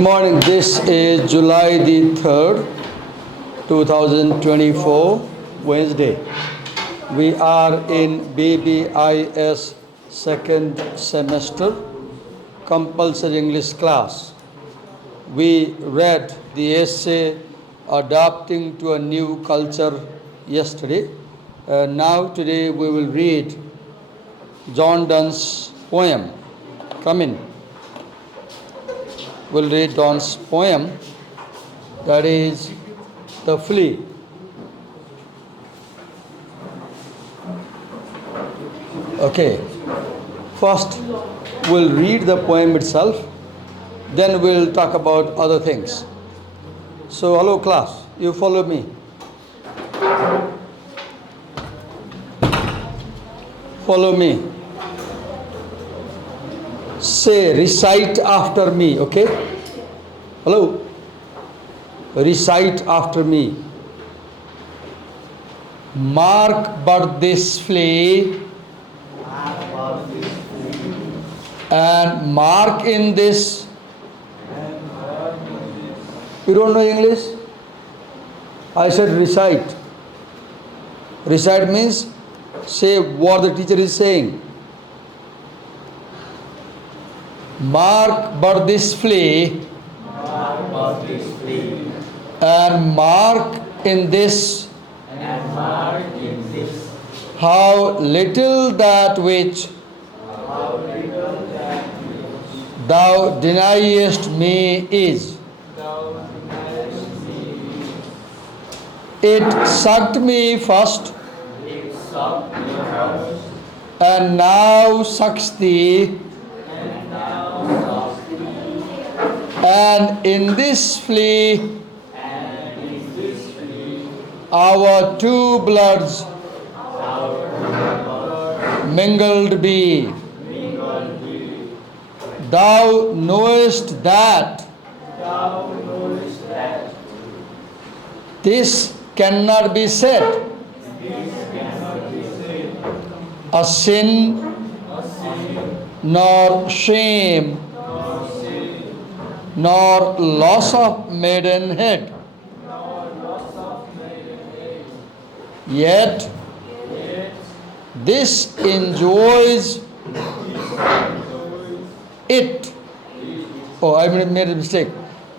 morning. This is July the 3rd, 2024, Wednesday. We are in BBIS second semester compulsory English class. We read the essay Adapting to a New Culture yesterday. Now today we will read Donne's poem. Come in. We'll read Donne's poem, that is The Flea. Okay, first we'll read the poem itself, then we'll talk about other things. So, hello class, you follow me. Follow me. Say, recite after me, okay? Hello? Recite after me. Mark but this flea, and mark in this. You don't know English? I said recite. Recite means say what the teacher is saying. Mark but this flea, and mark in this, how little that which thou deniest me is. It sucked me first, and now sucks thee. And in this flea, our two bloods mingled be. Thou knowest that this cannot be said. A sin nor shame nor loss of maidenhead. Yet this enjoys it. Oh, I made a mistake.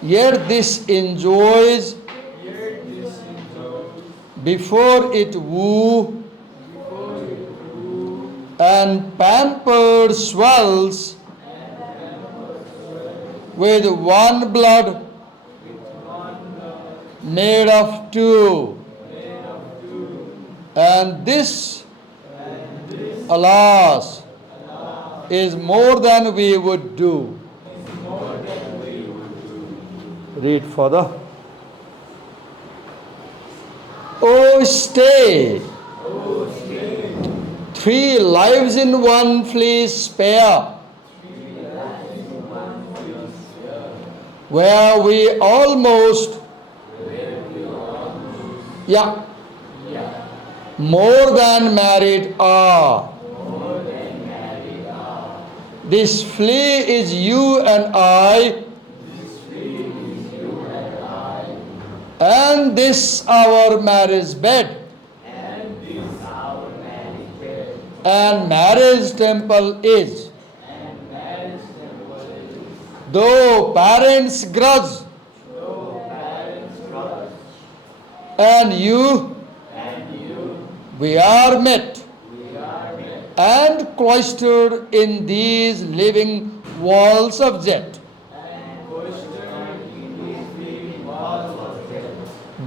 Yet this enjoys before it woo, and pampered swells with one blood made of two. And this, alas, is more than we would do. Read further. Oh, stay. Three lives in one flea spare, where we almost, more than married are. This flea is you and I, and this our marriage bed, and marriage temple is. Though parents grudge, and you, we are met, and cloistered in these living walls of jet.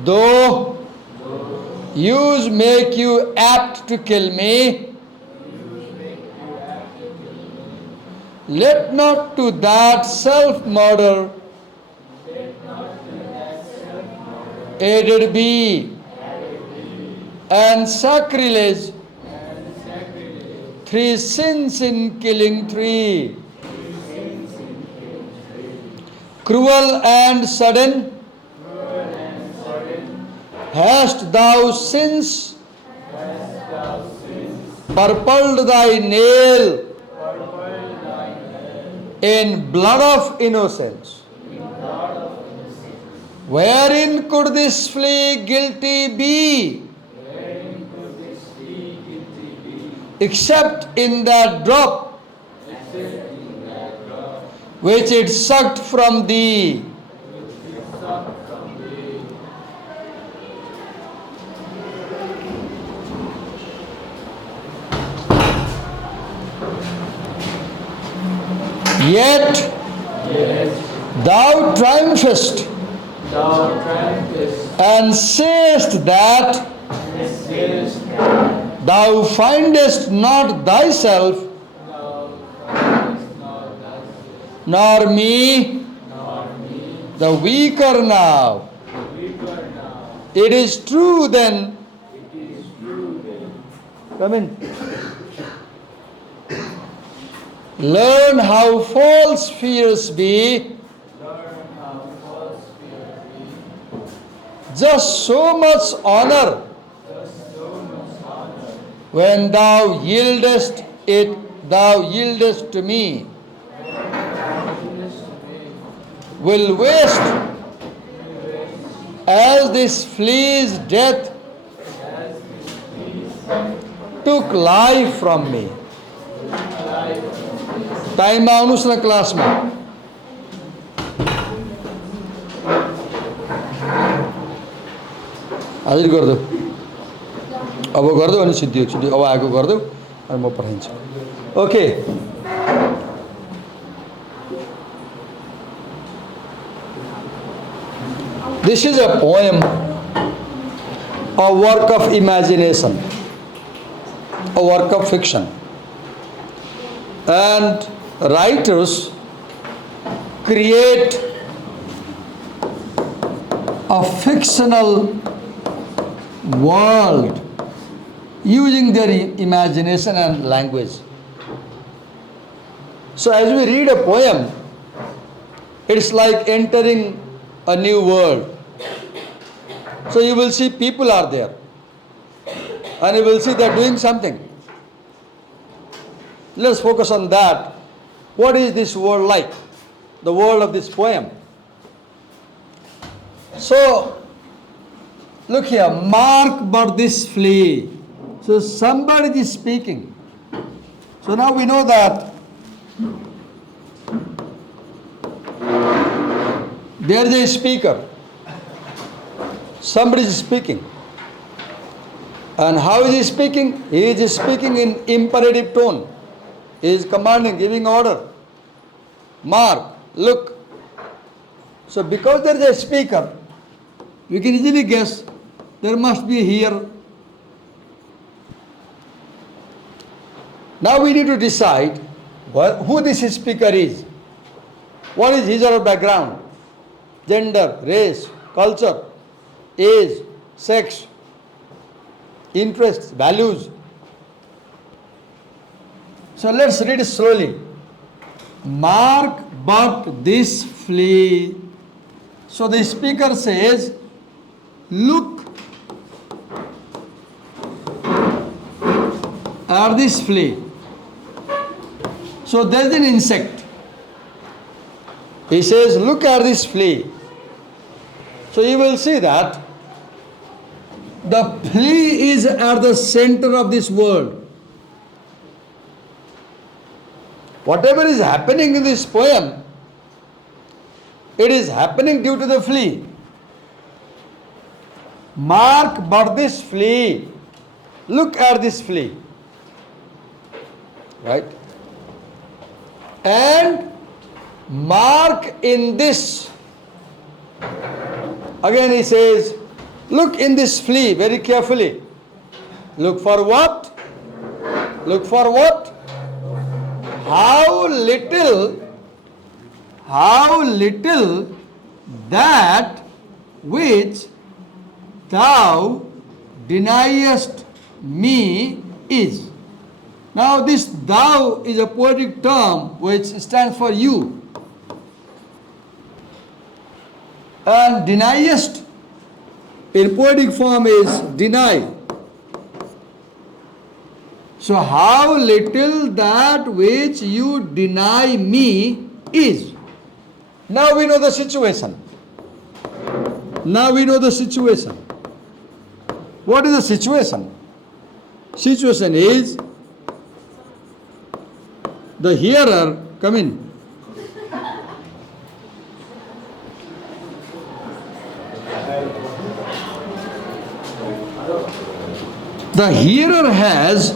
Though use make you apt to kill me, let not to that self-murder aided be, and sacrilege, three sins in killing three. Cruel and sudden, hast thou since purpled thy nail in blood of innocence. Wherein could this flea guilty be? Except in that drop which it sucked from thee. Yet thou triumphest and sayest that thou findest not thyself nor me the weaker now. It is true then. Come in. Learn how false fears be. Just so much honor when thou yieldest it, thou yieldest to me, will waste as this flea's death took life from me. Time आउनुहोस् न क्लासमा। हाजिर गरिदेऊ, अब गरिदेऊ अनि सिद्धि एकचोटि अब आएको गरिदेऊ अनि म पठाइन्छु। Okay, this is a poem, a work of imagination, a work of fiction, and writers create a fictional world using their imagination and language. So as we read a poem, it's like entering a new world. So you will see people are there and you will see they're doing something. Let's focus on that. What is this world like? The world of this poem. So, look here, mark but this flea. So somebody is speaking. So now we know that there is a speaker. Somebody is speaking. And how is he speaking? He is speaking in imperative tone. He is commanding, giving order. Mark, look. So because there is a speaker, we can easily guess there must be here. Now we need to decide who this speaker is. What is his or her background? Gender, race, culture, age, sex, interests, values. So let's read it slowly. Mark but this flea. So the speaker says, look at this flea. So there is an insect. He says, look at this flea. So you will see that the flea is at the center of this world. Whatever is happening in this poem, it is happening due to the flea. Mark but this flea. Look at this flea. Right? And mark in this. Again he says, look in this flea very carefully. Look for what? Look for what? How little that which thou deniest me is. Now this thou is a poetic term which stands for you. And deniest in poetic form is deny. So how little that which you deny me is. Now we know the situation. Now we know the situation. What is the situation? Situation is the hearer, come in. The hearer has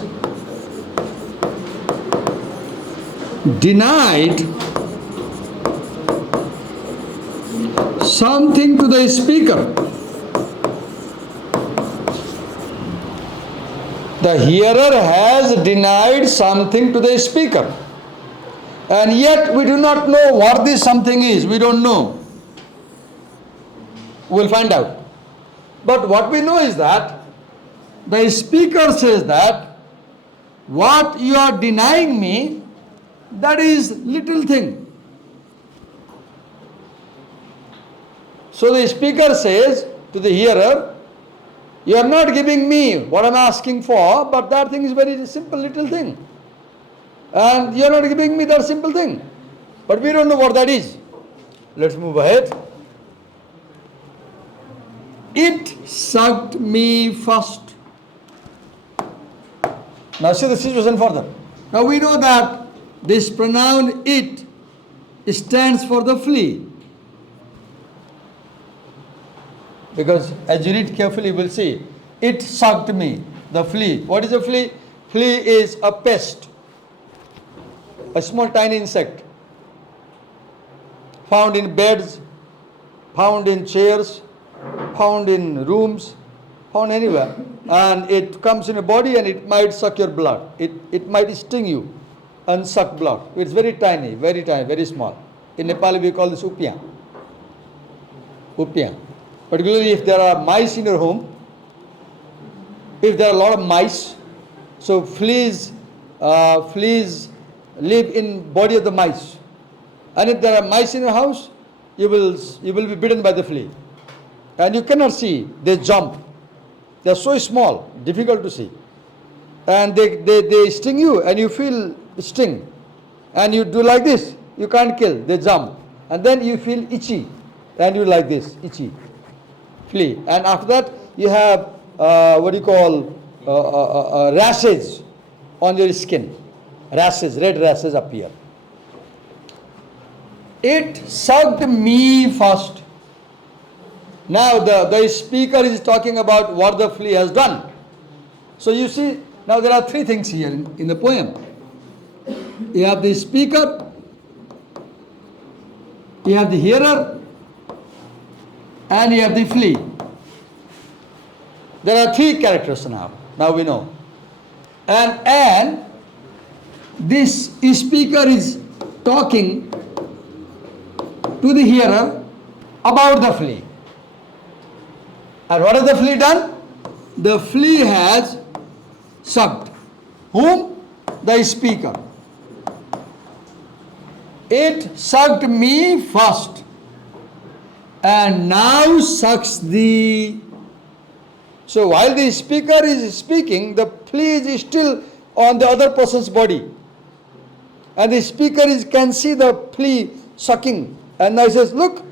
denied something to the speaker. The hearer has denied something to the speaker. And yet we do not know what this something is. We don't know. We'll find out. But what we know is that the speaker says that what you are denying me, that is little thing. So the speaker says to the hearer, you are not giving me what I am asking for, but that thing is very simple little thing. And you are not giving me that simple thing. But we don't know what that is. Let's move ahead. It sucked me first. Now see the situation further. Now we know that this pronoun it stands for the flea. Because as you read carefully, you will see, it sucked me, the flea. What is a flea? Flea is a pest, a small tiny insect, found in beds, found in chairs, found in rooms, found anywhere. And it comes in your body and it might suck your blood. It might sting you and suck blood. It's very tiny, very small. In Nepali we call this upia. Upia. Particularly if there are mice in your home, if there are a lot of mice, so fleas live in body of the mice. And if there are mice in your house, you will be bitten by the flea. And you cannot see, they jump. They are so small, difficult to see. And they sting you and you feel sting. And you do like this, you can't kill, they jump. And then you feel itchy, and you like this, itchy. Flea. And after that, you have rashes on your skin. Rashes, red rashes appear. It sucked me first. Now the speaker is talking about what the flea has done. So you see, now there are three things here in the poem. You have the speaker, you have the hearer, and you have the flea. There are three characters now. Now we know. And this speaker is talking to the hearer about the flea. And what has the flea done? The flea has sucked. Whom? The speaker. It sucked me first, and now sucks thee. So while the speaker is speaking, the flea is still on the other person's body. And the speaker can see the flea sucking. And now he says, look,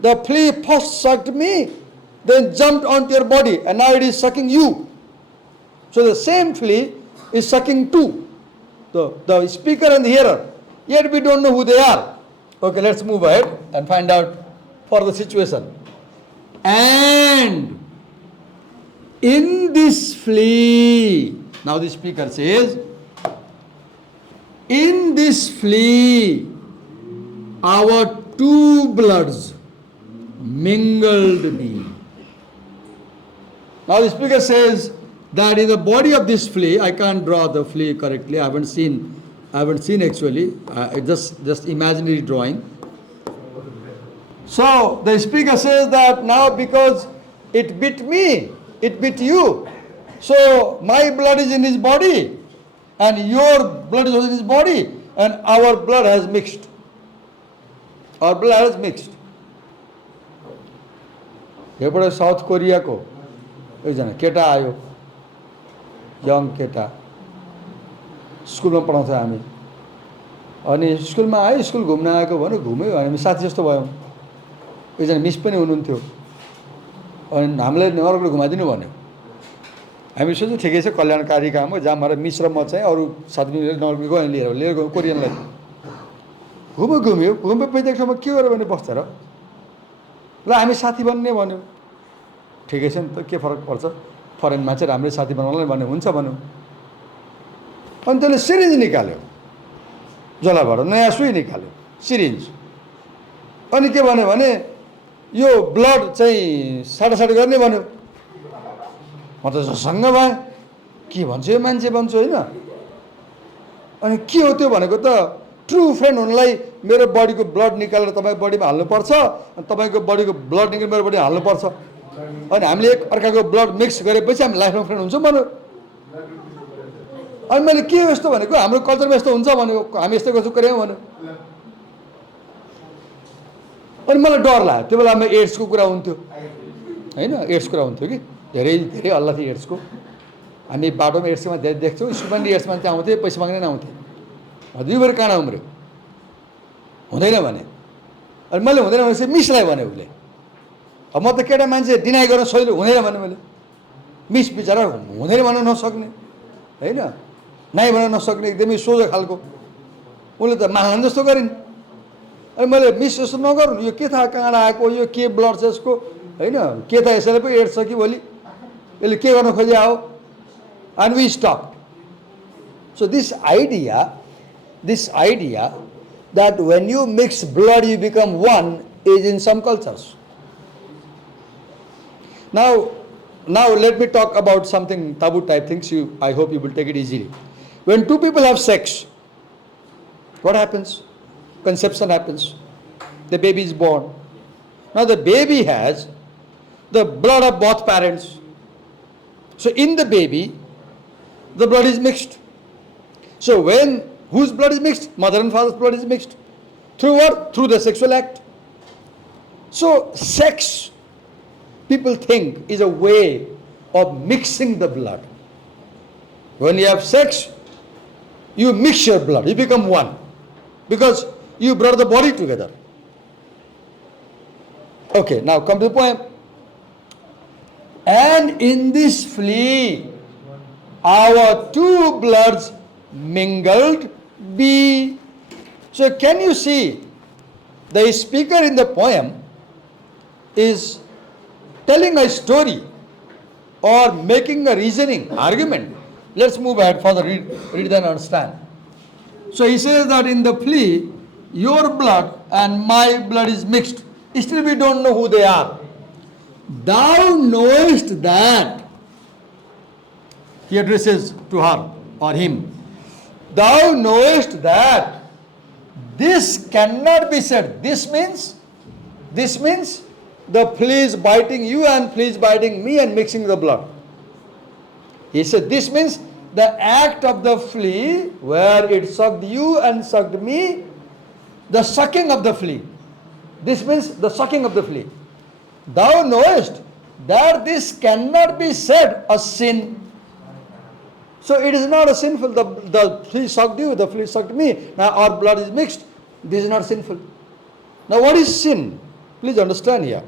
the flea first sucked me, then jumped onto your body, and now it is sucking you. So the same flea is sucking two, the speaker and the hearer. Yet we don't know who they are. Okay, let's move ahead and find out for the situation. And in this flea, now the speaker says, in this flea, our two bloods mingled be. Now the speaker says that in the body of this flea, I can't draw the flea correctly. I haven't seen actually. It's just imaginary drawing. So the speaker says that now because it bit me, it bit you. So my blood is in his body, and your blood is in his body, and our blood has mixed. Our blood has mixed. एपटे South Korea को एकजना केटा आयो, young केटा, स्कुलमा पढाउँछ हामी। अनि स्कुलमा आयो, स्कुल घुम्न आएको भन्यो, घुम्यो, हामी साथी जस्तो भयौँ। एकजना मिस पनि हुनुहुन्थ्यो। अनि हामीले नरकले घुमाइदिनु भन्यो। हामी सोच्यौँ ठिकै छ, कल्याणकारी काम हो, जहाँ मलाई मिस र म चाहिँ अरू साथी नरकले गयो, लिएर गयो कोरियनलाई। घुम्यो एक ठाउँमा के गरेर भने बस्छ र, ल हामी साथी बन्ने भन्यो। ठिकै छ नि त, के फरक पर्छ, फरेन मान्छे राम्रै साथी बनाउनलाई भन्यो, हुन्छ भन्यो। अनि त्यसले सिरिन्ज निकाल्यो, जलाबाट नयाँ सुई निकाल्यो, सिरिन्ज। अनि के भन्यो भने यो ब्लड चाहिँ साटासाटी गर्ने भन्यो। म त झसङ्ग भएँ, के भन्छ यो मान्छे भन्छु होइन। अनि के हो त्यो भनेको त, ट्रु फ्रेन्ड हुनलाई मेरो बडीको ब्लड निकालेर तपाईँको बडीमा हाल्नुपर्छ, अनि तपाईँको बडीको ब्लड निकालेर मेरो बडीमा हाल्नुपर्छ, अनि हामीले एक अर्काको ब्लड मिक्स गरेपछि हामी लाइफमा फ्रेन्ड हुन्छौँ भन्यो। अनि मैले के यस्तो भनेको, हाम्रो कल्चरमा यस्तो हुन्छ भनेको, हामी यस्तो गर्छौँ गऱ्यौँ भन्यो। अनि मलाई डर लाग्यो, त्यो बेलामा एड्सको कुरा हुन्थ्यो होइन, एड्स कुरा हुन्थ्यो कि धेरै धेरै हल्ला थियो एड्सको। हामी बाटोमा एड्समा धेरै देख्छौँ, स्कुलमा पनि एड्स मान्छे आउँथे, पैसा माग्ने नै आउँथे। दुईभरि काँडा उम्रियो, हुँदैन भने। अनि मैले हुँदैन भनेपछि मिसलाई भने उसले, अब म त केटा मान्छे डिनाइ गर्न सहिलो हुँदैन भने मैले, मिस बिचरा हुँदैन भन्न नसक्ने होइन, नाइ भन्न नसक्ने, एकदमै सोझो खालको, उसले त माग्न जस्तो गरिन्। अनि मैले मिस यस्तो नगर्नु, यो के थाहा कहाँबाट आएको, यो के ब्लड छ यसको होइन, के थाहा यसैले पो एड्स छ कि भोलि यसले के गर्न खोजे हो। एन्ड वी स्टप। So this idea that when you mix blood you become one is in some cultures. Now let me talk about something taboo type things. I hope you will take it easily. When two people have sex, what happens? Conception happens. The baby is born. Now the baby has the blood of both parents. So in the baby, the blood is mixed. So when whose blood is mixed? Mother and father's blood is mixed. Through what? Through the sexual act. So sex, people think, is a way of mixing the blood. When you have sex, you mix your blood, you become one, because you brought the body together. Okay, now come to the poem. And in this flea, our two bloods mingled be. So can you see, the speaker in the poem is telling a story or making a reasoning, argument. Let's move ahead further, read and understand. So he says that in the flea, your blood and my blood is mixed. Still we don't know who they are. Thou knowest that. He addresses to her or him. Thou knowest that this cannot be said. This means the flea is biting you and flea is biting me and mixing the blood. He said this means the act of the flea where it sucked you and sucked me, the sucking of the flea. This means the sucking of the flea. Thou knowest that this cannot be said a sin. So it is not a sinful. The flea sucked you, the flea sucked me. Now our blood is mixed. This is not sinful. Now what is sin? Please understand here.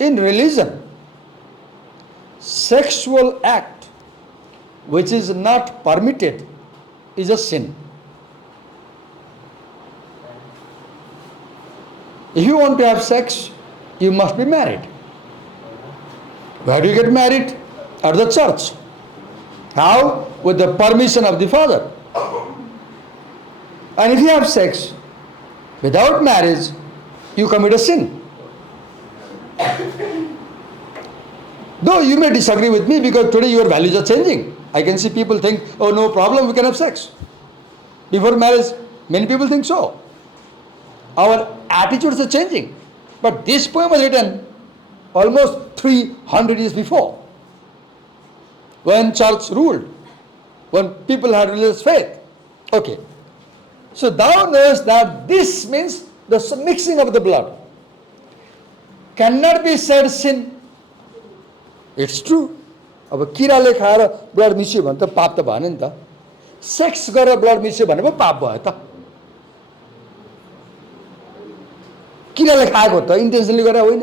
In religion, sexual act which is not permitted is a sin. If you want to have sex, you must be married. Where do you get married? At the church. How? With the permission of the father. And if you have sex without marriage, you commit a sin. Though you may disagree with me because today your values are changing. I can see people think, oh no problem, we can have sex. Before marriage, many people think so. Our attitudes are changing. But this poem was written almost 300 years before, when church ruled, when people had religious faith. Okay. So thou knowest that this means the mixing of the blood. Cannot be said sin. It's true. अब किराले खाएर blood मिस्यो भने त पाप त भएन नि त. Sex गरेर ब्लड मिस्यो भने पो पाप भयो त. किराले खाएको त इन्टेन्सनली गरेर होइन.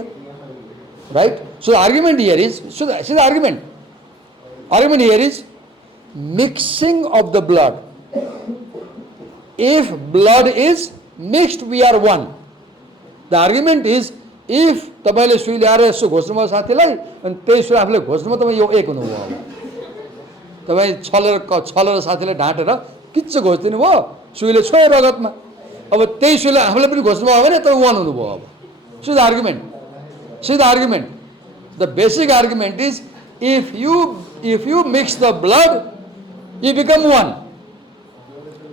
Right? So the argument here is, see the argument. Argument here is mixing of the blood. If blood is mixed, we are one. The argument is, if तपाईँले सुई ल्याएर यसो घोच्नुभयो साथीलाई अनि त्यही सुई आफूले घोच्नुभयो तपाईँ यो एक हुनुभयो। अब तपाईँ छलेर साथीलाई ढाँटेर किच्च घोचिदिनु भयो, सुईले छोयो रगतमा। अब त्यही सुईले आफूले पनि घोच्नुभयो भने तपाईँ वान हुनुभयो। अब so the argument, see the argument. The basic argument is, if you mix the blood, you become one.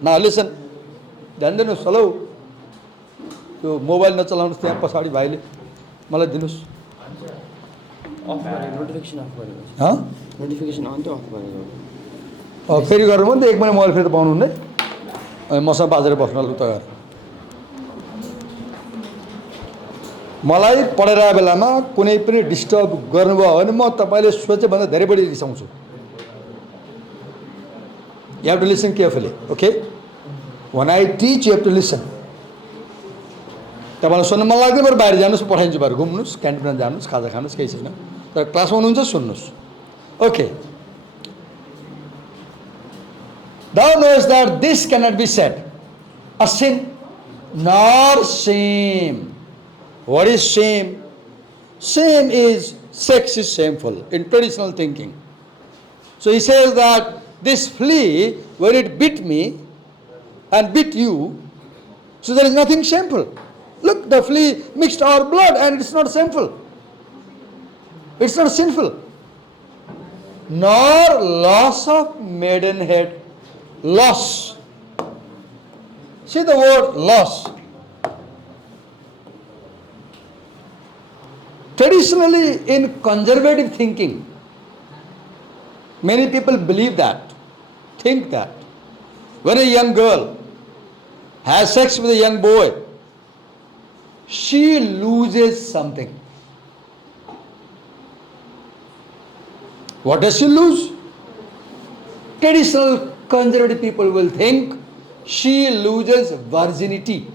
Now listen, ध्यान दिनुहोस्। हेलो, त्यो मोबाइल नचलाउनुहोस् त्यहाँ पछाडि भाइले, मलाई दिनुहोस्। नोटिफिकेसन अन त्यो अफ गरेको। फेरि गर्नु भने त एक महिना मोबाइल फेरि त पाउनुहुन्न। अनि मसँग बाजेर बस्न लु त। मलाई पढाइरहेको बेलामा कुनै पनि डिस्टर्ब गर्नुभयो भने म तपाईँले सोचेभन्दा धेरै बढी रिसाउँछु। You have to listen carefully, okay? When I teach, you have to listen. तपाईँलाई सुन्नु मन लाग्दैन बरु बाहिर जानुहोस्, पठाइदिन्छु बाहिर घुम्नुहोस्, क्यान्टिनमा जानुहोस्, खाजा खानुहोस्, केही छैन। तर क्लासमा हुनुहुन्छ सुन्नुहोस्। Okay. Thou knowest that this cannot be said, a sin nor shame. What is shame? Shame is, sex is shameful in traditional thinking. So he says that this flea, when it bit me and bit you, so there is nothing shameful. Look, the flea mixed our blood and it's not shameful. It's not sinful. Nor loss of maidenhead. Loss. See the word loss. Traditionally, in conservative thinking, many people believe that, think that when a young girl has sex with a young boy, she loses something. What does she lose? Traditional conservative people will think she loses virginity.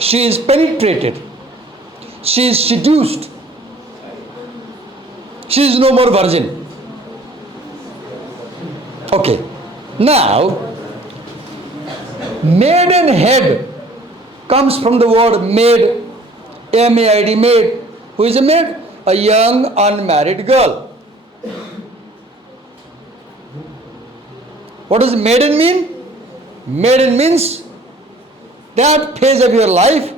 She is penetrated. She is seduced. She is no more virgin. Okay. Now, maidenhead comes from the word maid, M-A-I-D, maid. Who is a maid? A young unmarried girl. What does maiden mean? Maiden means that phase of your life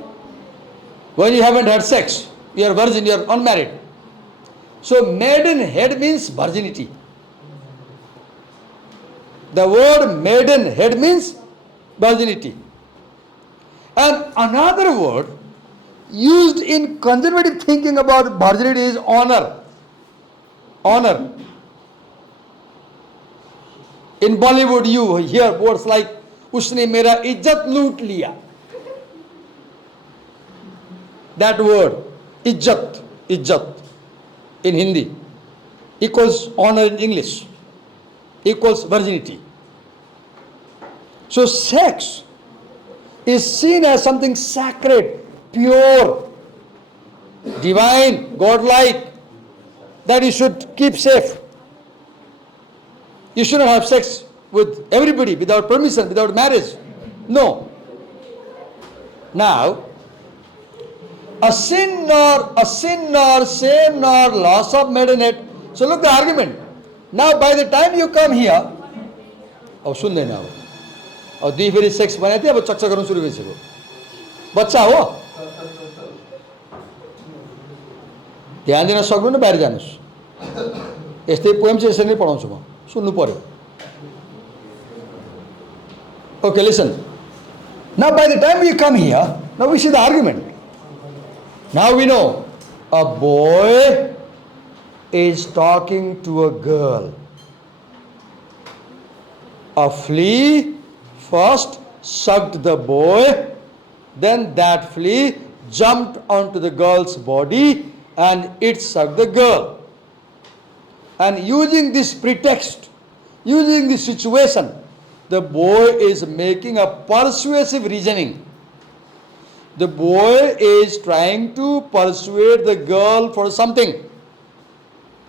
when you haven't had sex. You are virgin, you are unmarried. So maidenhead means virginity. The word maidenhead means virginity. And another word used in conservative thinking about virginity is honor. Honor. In Bollywood you hear words like उसने मेरा इज्जत लूट लिया. That word, इज्जत, इज्जत in Hindi equals honor in English, equals virginity. So sex is seen as something sacred, pure, divine, godlike, that you should keep safe. You shouldn't have sex with everybody without permission, without marriage. No. Now, a sin nor shame nor loss of maidenhead. So look the argument. Now by the time you come here, अब सुन्दैन अब. अब दुई फेरि sex बनाइदिए अब चक्चा गर्नु सुरु गरिसक्यो. बच्चा हो. ध्यान दिन सक्नु न बाहिर जानुस्. यस्तै पोएम चाहिँ यसरी नै पढाउँछु म. सुन्नु पर्यो. Okay, listen. Now by the time we come here, now we see the argument. Now we know a boy is talking to a girl. A flea first sucked the boy, then that flea jumped onto the girl's body and it sucked the girl. And using this pretext, using this situation, The boy is making a persuasive reasoning. The boy is trying to persuade the girl for something.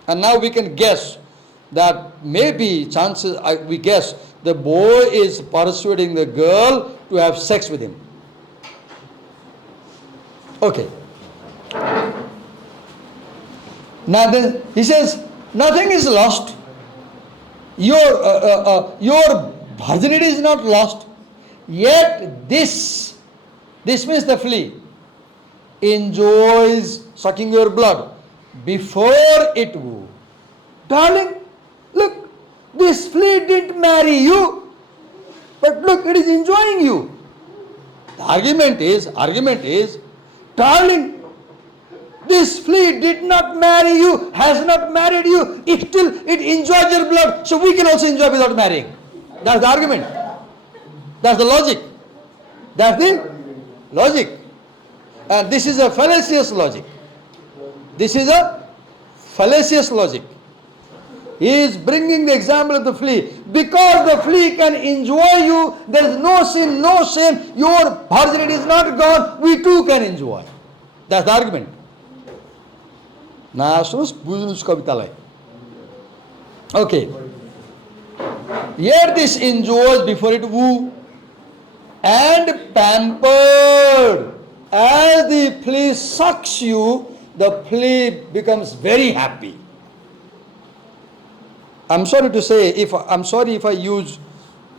And now we can guess that maybe we guess the boy is persuading the girl to have sex with him. Okay. Now then he says, nothing is lost. Your virginity is not lost. Yet this means the flea, enjoys sucking your blood before it woo. Darling, look, this flea didn't marry you, but look, it is enjoying you. The argument is, darling, this flea did not marry you, has not married you, it enjoys your blood, so we can also enjoy without marrying. That's the argument. That's the logic. That's the logic. And this is a fallacious logic. This is a fallacious logic. He is bringing the example of the flea. Because the flea can enjoy you, there is no sin, no shame, your virginity is not gone, we too can enjoy. That's the argument. Na सुनुस् बुझ्नुस् कवितालाई. Okay. Yet this enjoys before it woo, and pampered. As the flea sucks you, the flea becomes very happy. I'm sorry to say, I'm sorry if I use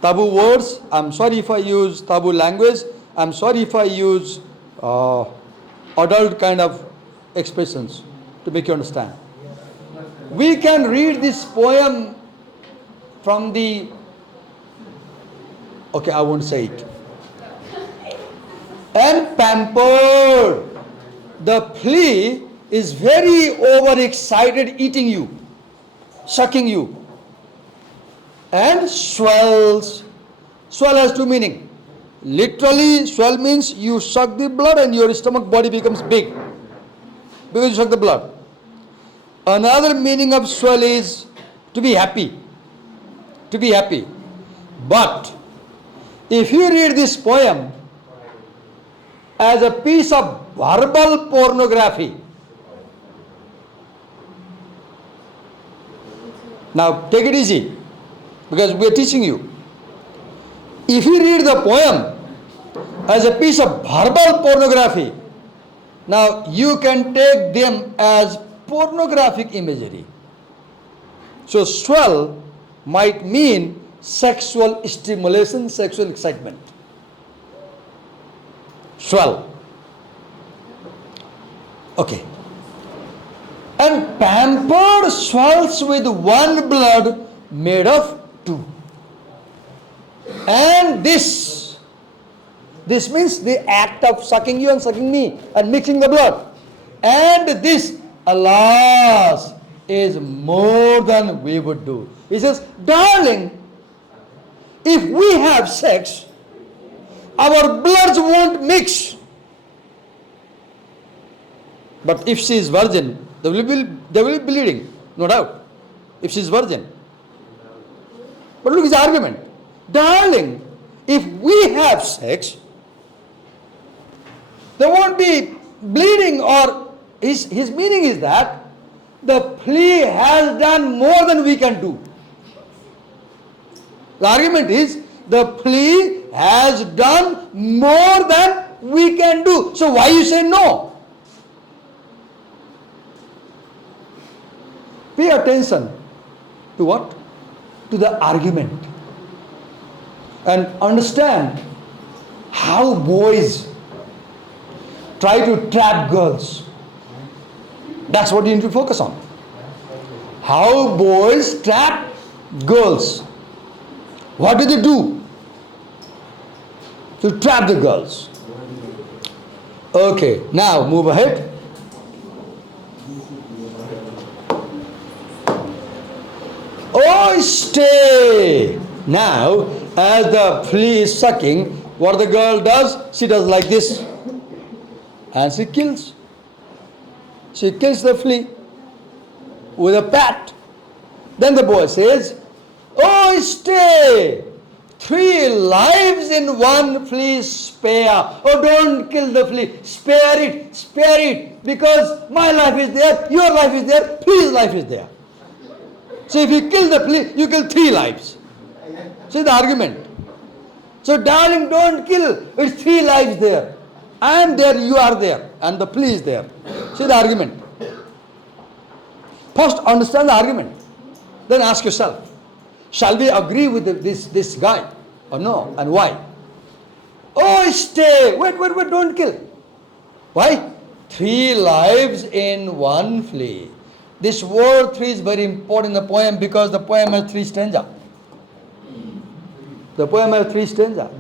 taboo words, I'm sorry if I use taboo language, I'm sorry if I use adult kind of expressions to make you understand. We can read this poem from the, okay, I won't say it. And pampered, the flea is very overexcited eating you, sucking you. And swells. Swell has two meanings. Literally, swell means you suck the blood and your stomach body becomes big because you suck the blood. Another meaning of swell is to be happy. To be happy. But if you read this poem as a piece of verbal pornography, now take it easy because we are teaching you. If you read the poem as a piece of verbal pornography, now you can take them as pornographic imagery. So swell might mean sexual stimulation, sexual excitement. Swell. Okay. And pampered swells with one blood made of two. And this means the act of sucking you and sucking me and mixing the blood. And this, alas, is more than we would do. He says, darling, if we have sex, our bloods won't mix. But if she is virgin, they will be bleeding, no doubt, if she is virgin. But look his argument. Darling, if we have sex, there won't be bleeding, or his meaning is that the flea has done more than we can do. The argument is the flea has done more than we can do. So why you say no? Pay attention to what? To the argument. And understand how boys try to trap girls. That's what you need to focus on. How boys trap girls. What do they do to trap the girls? Okay, now move ahead. Oh, stay! Now, as the flea is sucking, what the girl does? She does like this. And she kills. She kills the flea with a pat. Then the boy says, oh, stay! 3 lives in one flea spare. Oh, don't kill the flea. Spare it. Because my life is there, your life is there, flea's life is there. So if you kill the flea, you kill 3 lives. See the argument. So darling, don't kill. It's 3 lives there. I am there, you are there. And the flea is there. See the argument. First understand the argument. Then ask yourself, shall we agree with this guy or no? And why? Oh, stay. Wait, don't kill. Why? 3 lives in one flea. This word 3 is very important in the poem because the poem has 3 stanzas. The poem has 3 stanzas.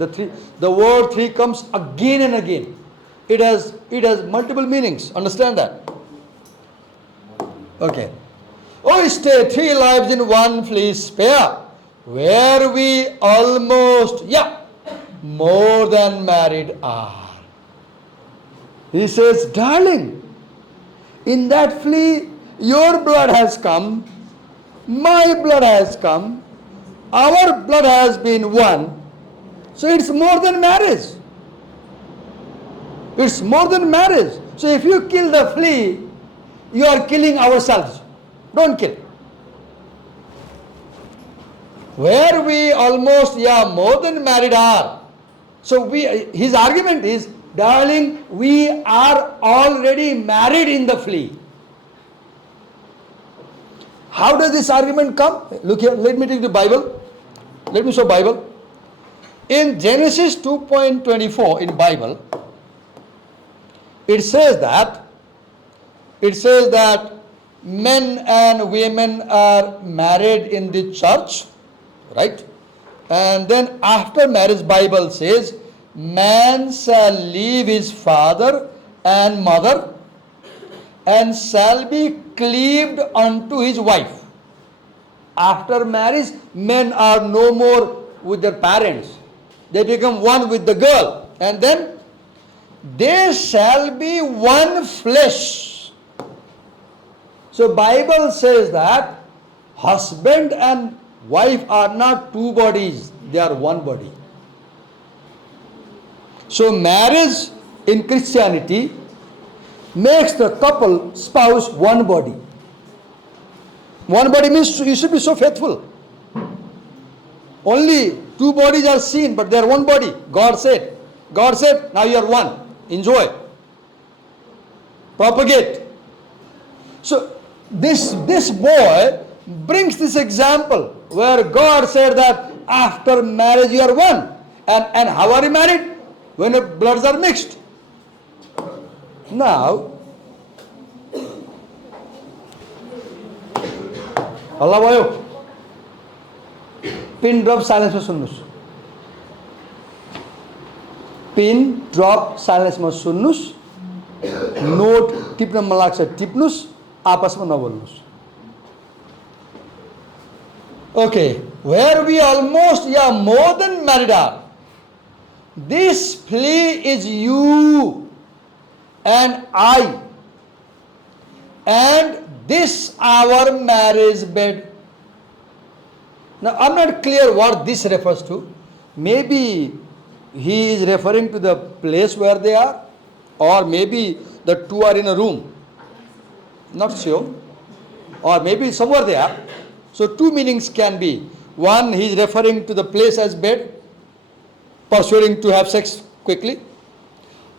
The word 3 comes again and again. It has multiple meanings. Understand that? Okay. Oh, stay 3 lives in one flea spare, where we almost, more than married are. He says, darling, in that flea, your blood has come, my blood has come, our blood has been one. So it's more than marriage. It's more than marriage. So if you kill the flea, you are killing ourselves. Don't kill. Where we almost, more than married are. So his argument is, darling, we are already married in the flea. How does this argument come? Look here, let me take the Bible. Let me show Bible. In Genesis 2.24 in Bible, it says that men and women are married in the church, right? And then after marriage, Bible says, man shall leave his father and mother and shall be cleaved unto his wife. After marriage, men are no more with their parents. They become one with the girl. And then they shall be one flesh. So Bible says that husband and wife are not 2 bodies, they are 1 body. So marriage in Christianity makes the couple, spouse, 1 body. 1 body means you should be so faithful. Only 2 bodies are seen, but they are 1 body. God said, now you are 1. Enjoy. Propagate. So this boy brings this example where God said that after marriage you are 1. And how are you married? When your bloods are mixed. Now, Allah boyo, pin drop silence में सुन्नुस. Pin drop silence में सुन्नुस. Note टिप्न मलाक से टिप्नुस. आपस में न बोलनुस. Okay, where we almost, more than married are. This flea is you and I, and this our marriage bed. Now I'm not clear what this refers to. Maybe he is referring to the place where they are, or maybe the 2 are in a room. Not sure. Or maybe somewhere they are. So 2 meanings can be. One, he is referring to the place as bed, pursuing to have sex quickly.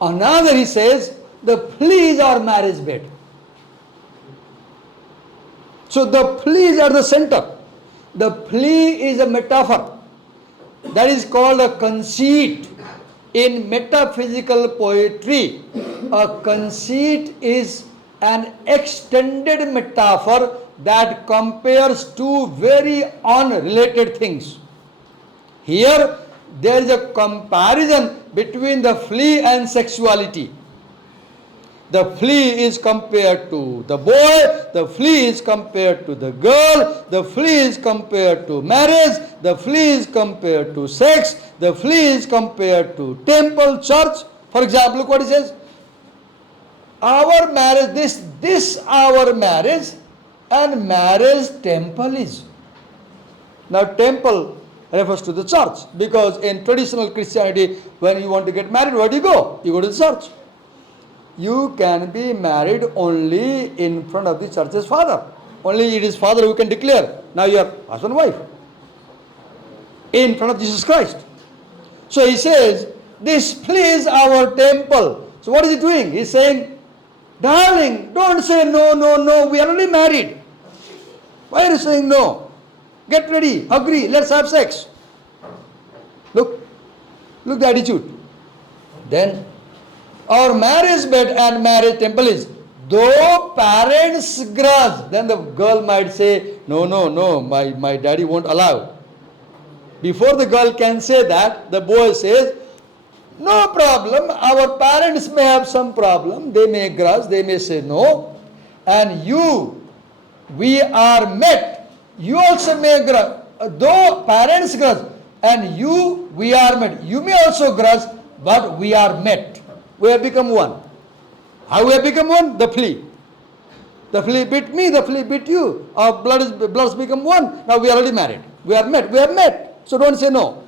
Another, he says, the flea is our marriage bed. So the flea is at the center. The flea is a metaphor. That is called a conceit. In metaphysical poetry, a conceit is an extended metaphor that compares 2 very unrelated things. Here, there is a comparison between the flea and sexuality. The flea is compared to the boy, the flea is compared to the girl, the flea is compared to marriage, the flea is compared to sex, the flea is compared to temple, church. For example, look what he says. Our marriage, this our marriage, and marriage temple is. Now temple refers to the church. Because in traditional Christianity, when you want to get married, where do you go? You go to the church. You can be married only in front of the church's father. Only it is father who can declare, now you are husband and wife. In front of Jesus Christ. So he says, this please our temple. So what is he doing? He's saying, darling, don't say no, no, no, we are already married. Why are you saying no? Get ready, agree, let's have sex. Look the attitude. Then, our marriage bed and marriage temple is, though parents grudge, then the girl might say, no, no, no, my daddy won't allow. Before the girl can say that, the boy says, no problem, our parents may have some problem, they may grudge, they may say no, and we are met, you also may grudge, though parents grudge, and we are met, you may also grudge, but we are met, we have become one. How we have become one? The flea. The flea bit me, the flea bit you, our blood become one, now we are already married, we are met, so don't say no.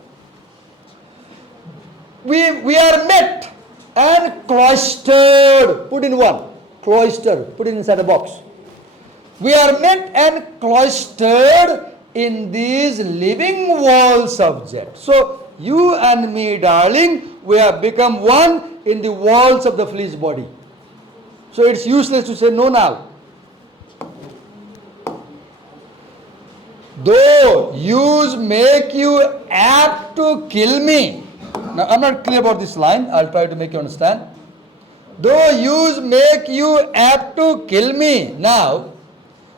We are met and cloistered, put in one, cloistered, put it inside a box. We are met and cloistered in these living walls of jet. So you and me, darling, we have become one in the walls of the flea's body. So it's useless to say no now. Though use make you apt to kill me. Now I'm not clear about this line. I'll try to make you understand. Though use make you apt to kill me. Now,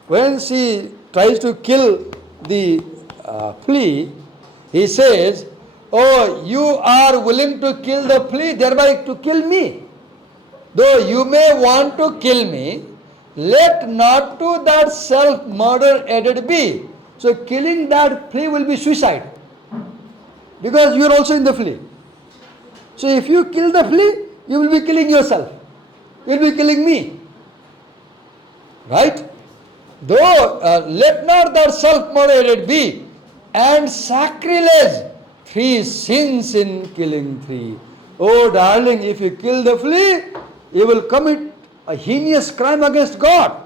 when she tries to kill the flea, he says, oh, you are willing to kill the flea, thereby to kill me. Though you may want to kill me, let not to that self-murder added be. So killing that flea will be suicide. Because you are also in the flea. So if you kill the flea, you will be killing yourself. You will be killing me. Right? Though let not that self-murder be, and sacrilege, 3 sins in killing 3. Oh darling, if you kill the flea, you will commit a heinous crime against God.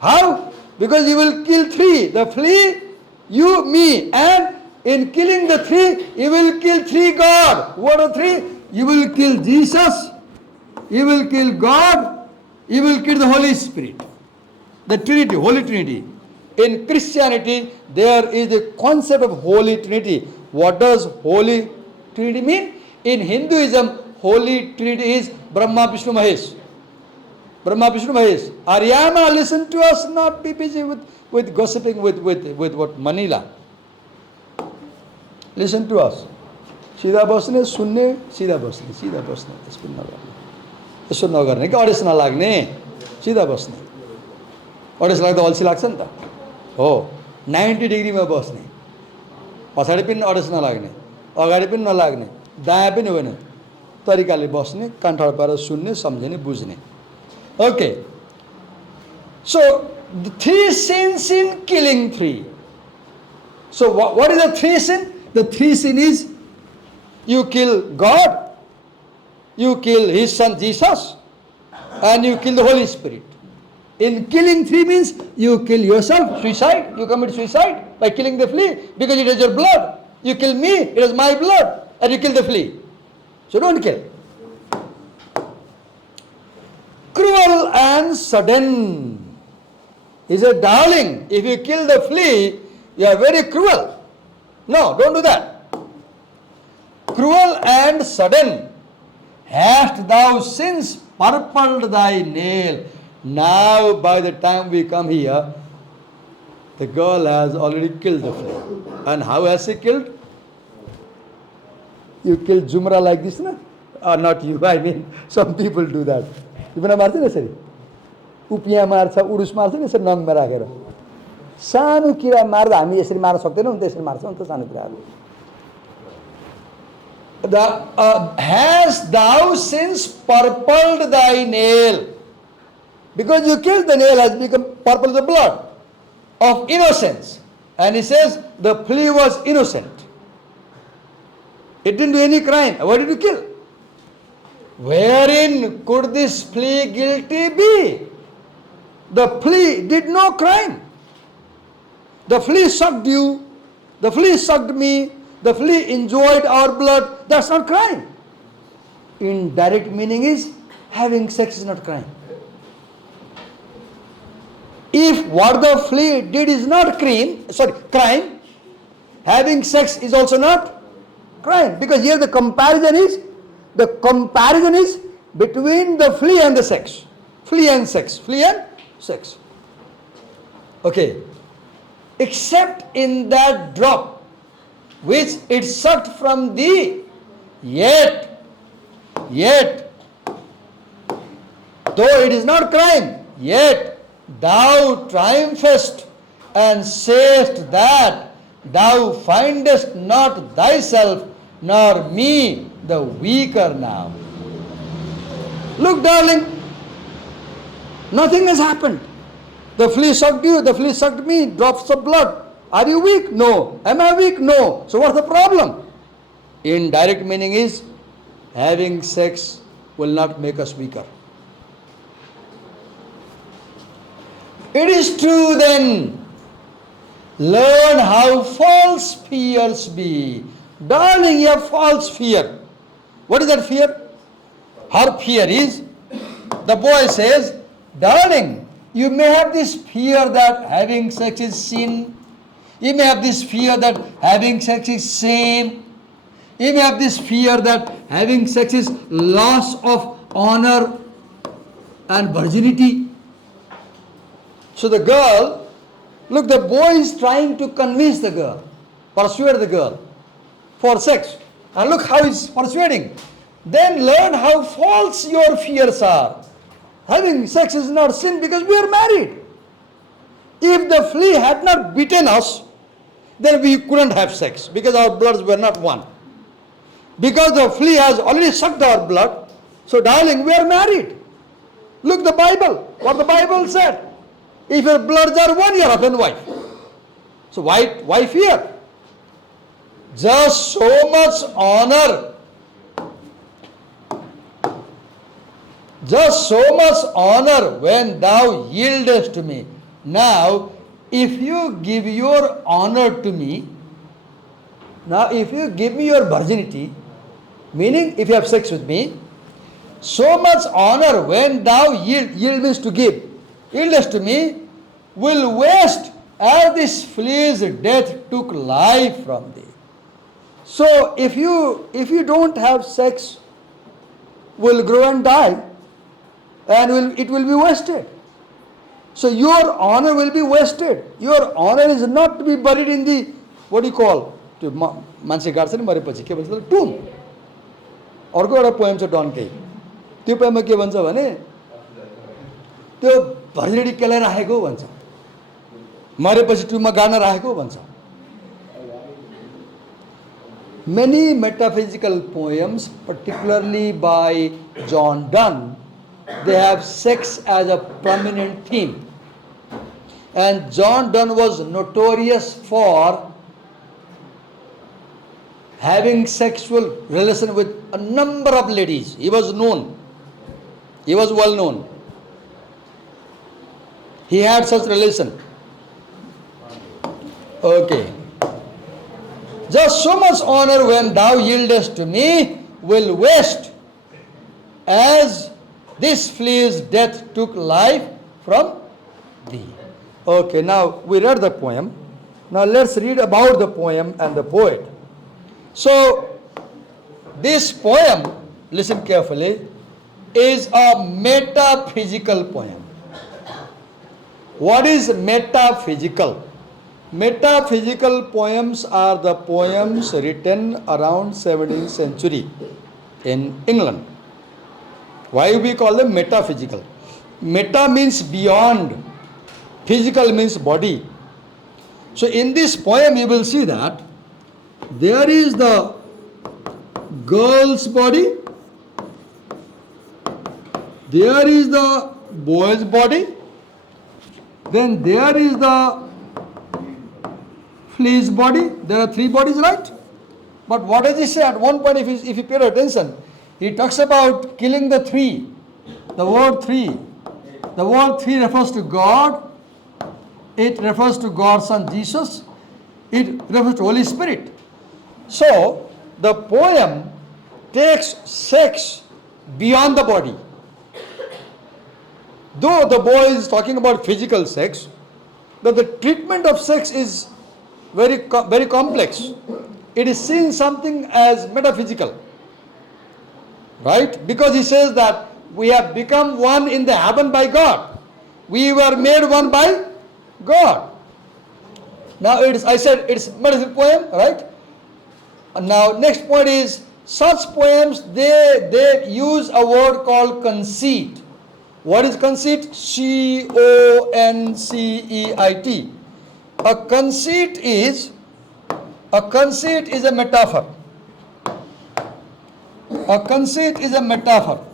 How? Because you will kill 3. The flea, you, me, and in killing the 3, you will kill 3 God. What are 3? You will kill Jesus, you will kill God, you will kill the Holy Spirit. The Trinity, Holy Trinity. In Christianity, there is the concept of Holy Trinity. What does Holy Trinity mean? In Hinduism, Holy Trinity is Brahma, Vishnu, Mahesh. Brahma, Vishnu, Mahesh. Aryama, listen to us, not be busy with gossiping with what Manila. Listen to us. सीधा बस्ने सुन्ने सीधा बस्ने यसो नगर्ने कि अडेस नलाग्ने सीधा बस्ने अडेस लाग्दा अल्छी लाग्छ नि त हो 90 डिग्रीमा बस्ने पछाडि पनि अडेस नलाग्ने अगाडि पनि नलाग्ने दायाँ पनि होइन तरिकाले बस्ने कान ठाडो पारेर सुन्ने सम्झने बुझ्ने okay so the 3 sins in killing 3. So what is the 3 sin? The 3 sin is you kill God, you kill His Son Jesus, and you kill the Holy Spirit. In killing 3 means you kill yourself, suicide, you commit suicide by killing the flea because it is your blood. You kill me, it is my blood, and you kill the flea. So don't kill. Cruel and sudden. He said, darling, if you kill the flea, you are very cruel. No, don't do that. Cruel and sudden. Hast thou since purpled thy nail? Now, by the time we come here, the girl has already killed the flea. And how has she killed? You kill Jumra like this, no? Or not you, I mean, some people do that. You know what I'm saying? उपियाँ मार्छ उडुस मार्छ नि यसरी नङमा राखेर सानो किरा मार्दा हामी यसरी मार्न सक्दैनौँ नि त्यसरी मार्छौँ नि त सानो किराहरु Hast thou since purpled thy nail? Because you killed the nail has become purple the blood of innocence. And he says the flea was innocent. It didn't do any crime. Why did you kill? Wherein could this flea guilty be? The flea did no crime. The flea sucked you. The flea sucked me. The flea enjoyed our blood. That's not crime. Indirect meaning is having sex is not crime. If what the flea did is not crime, having sex is also not crime. Because here the comparison is between the flea and the sex. Flea and sex. Flea and sex. Okay. Except in that drop which it sucked from thee, yet, though it is not crime, yet thou triumphest and sayest that thou findest not thyself nor me the weaker now. Look, darling, nothing has happened. The flea sucked you, the flea sucked me, drops of blood. Are you weak? No. Am I weak? No. So what's the problem? Indirect meaning is having sex will not make us weaker. It is true then. Learn how false fears be. Darling, you have false fear. What is that fear? Her fear is, the boy says, darling, you may have this fear that having sex is sin. You may have this fear that having sex is shame. You may have this fear that having sex is loss of honor and virginity. So the girl, look, the boy is trying to convince the girl, persuade the girl for sex. And look how he's persuading. Then learn how false your fears are. Having sex is not sin because we are married. If the flea had not bitten us, then we couldn't have sex because our bloods were not one. Because the flea has already sucked our blood, so darling, we are married. Look the Bible, what the Bible said. If your bloods are one, you are husband and wife. So why fear? Just so much honor. Just so much honor when thou yieldest to me. Now, if you give your honor to me, now if you give me your virginity, meaning if you have sex with me, so much honor when thou yield means to give, yieldest to me, will waste as this flea's death took life from thee. So if you don't have sex, will grow and die, and it will be wasted. So your honor will be wasted. Your honor is not to be buried in the, what do you call, मान्छे गाड्छ नि मरेपछि के भन्छ टुम. अर्को एउटा poem छ डनकै, त्यो पोएममा के भन्छ भने त्यो भर्जिडी केलाई राखेको भन्छ, मरेपछि टुममा गाड्न राखेको भन्छ. Many metaphysical poems, particularly by John Donne, they have sex as a prominent theme. And John Donne was notorious for having sexual relation with a number of ladies. He was known. He was well known. He had such relation. Okay. Just so much honor when thou yieldest to me will waste as this flea's death took life from thee. Okay, now we read the poem. Now let's read about the poem and the poet. So this poem, listen carefully, is a metaphysical poem. What is metaphysical? Metaphysical poems are the poems written around 17th century in England. Why we call them metaphysical? Meta means beyond, physical means body. So in this poem you will see that there is the girl's body, there is the boy's body, then there is the Flea's body. There are three bodies, right? But what does he say at one point, if you pay attention? He talks about killing the three. The word three. The word three refers to God. It refers to God's Son Jesus. It refers to Holy Spirit. So, the poem takes sex beyond the body. Though the boy is talking about physical sex, but the treatment of sex is very complex. It is seen something as metaphysical, right? Because he says that we have become one in the heaven by God. We were made one by God. Now I said it's metaphysical poem, right? And now next point is such poems they use a word called conceit. What is conceit? C-O-N-C-E-I-T. A conceit is a metaphor. A conceit is a metaphor.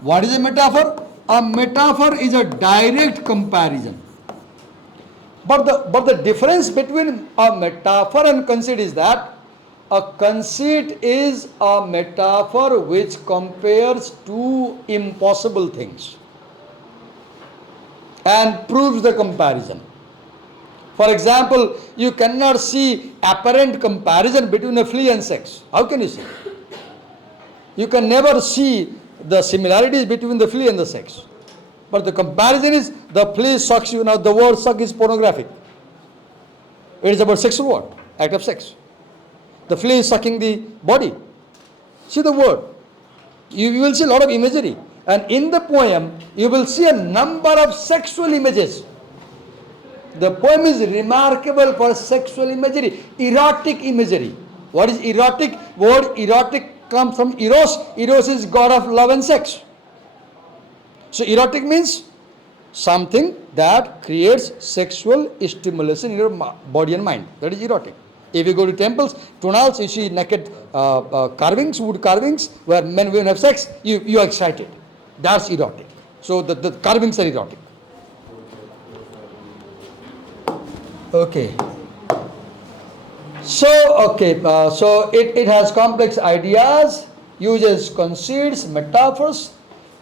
What is a metaphor? A metaphor is a direct comparison. But the difference between a metaphor and conceit is that a conceit is a metaphor which compares two impossible things and proves the comparison. For example, you cannot see apparent comparison between a flea and sex. How can you see? You can never see the similarities between the flea and the sex. But the comparison is the flea sucks you. Now the word suck is pornographic. It is about sexual what? Act of sex. The flea is sucking the body. See the word. You will see a lot of imagery. And in the poem, you will see a number of sexual images. The poem is remarkable for sexual imagery, erotic imagery. What is erotic? Word erotic comes from eros. Eros is god of love and sex. So erotic means something that creates sexual stimulation in your body and mind. That is erotic. If you go to temples, tunals, you see naked carvings, wood carvings, where men and women have sex, you are excited. That's erotic. So the carvings are erotic. Okay. So it has complex ideas, uses conceits, metaphors.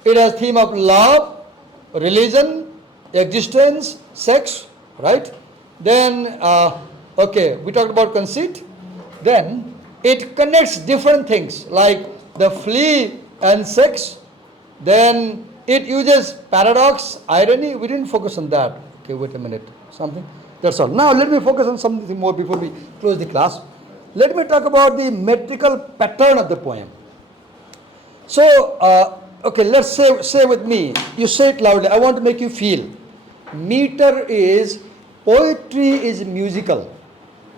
It has theme of love, religion, existence, sex, right? Then, we talked about conceit. Then it connects different things like the flea and sex. Then it uses paradox, irony. We didn't focus on that. Okay, wait a minute. Something. That's all. Now let me focus on something more before we close the class. Let me talk about the metrical pattern of the poem. So, let's say with me. You say it loudly. I want to make you feel. Poetry is musical.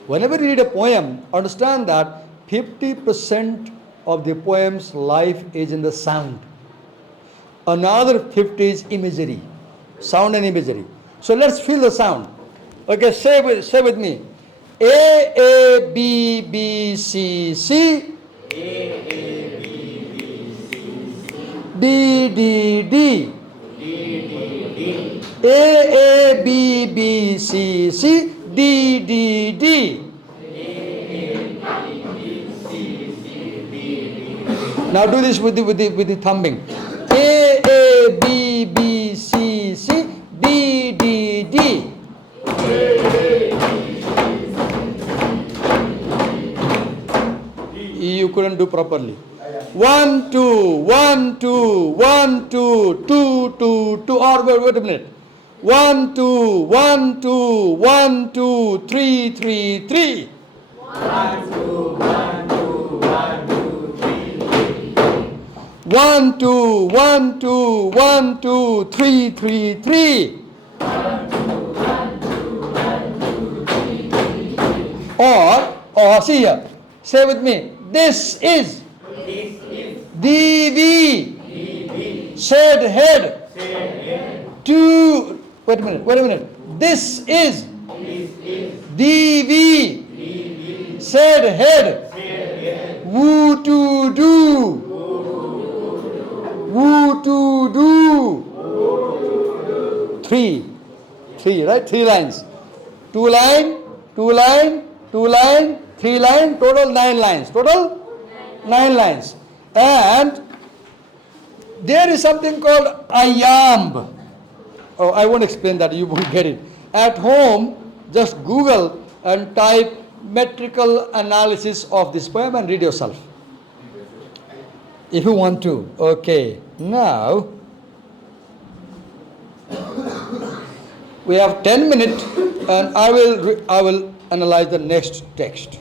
Whenever you read a poem, understand that 50% of the poem's life is in the sound. Another 50 is imagery. Sound and imagery. So let's feel the sound. Okay, say with me. A, B, B, C, C. D, D, D. A, B, B, C, C. D, D, D. Now do this with the thumbing. A, B, B, C, C. D, D, D. You couldn't do properly. 1, 2, 1, 2, 1, 2, 2, 2, 2. Or wait a minute. 1, 2, 1, 2, 1, 2, 3, 3, 3. 1, 2, 1, 2, 1, 2, 3, 3. 1, 2, 1, 2, 1, 2, 3, 3, 3. Or see here. Say with me. This is. DV. Said head. To. Wait a minute. This is. DV. Said head. Woo to do. Woo to do. 3, right? 3 lines. 2 line, 2 line, 2 line, 3 line, total 9 lines. Total 9 lines. And there is something called ayamb. Oh, I won't explain that, you won't get it. At home, just Google and type metrical analysis of this poem and read yourself. If you want to. Okay, now we have 10 minutes and I will analyze the next text.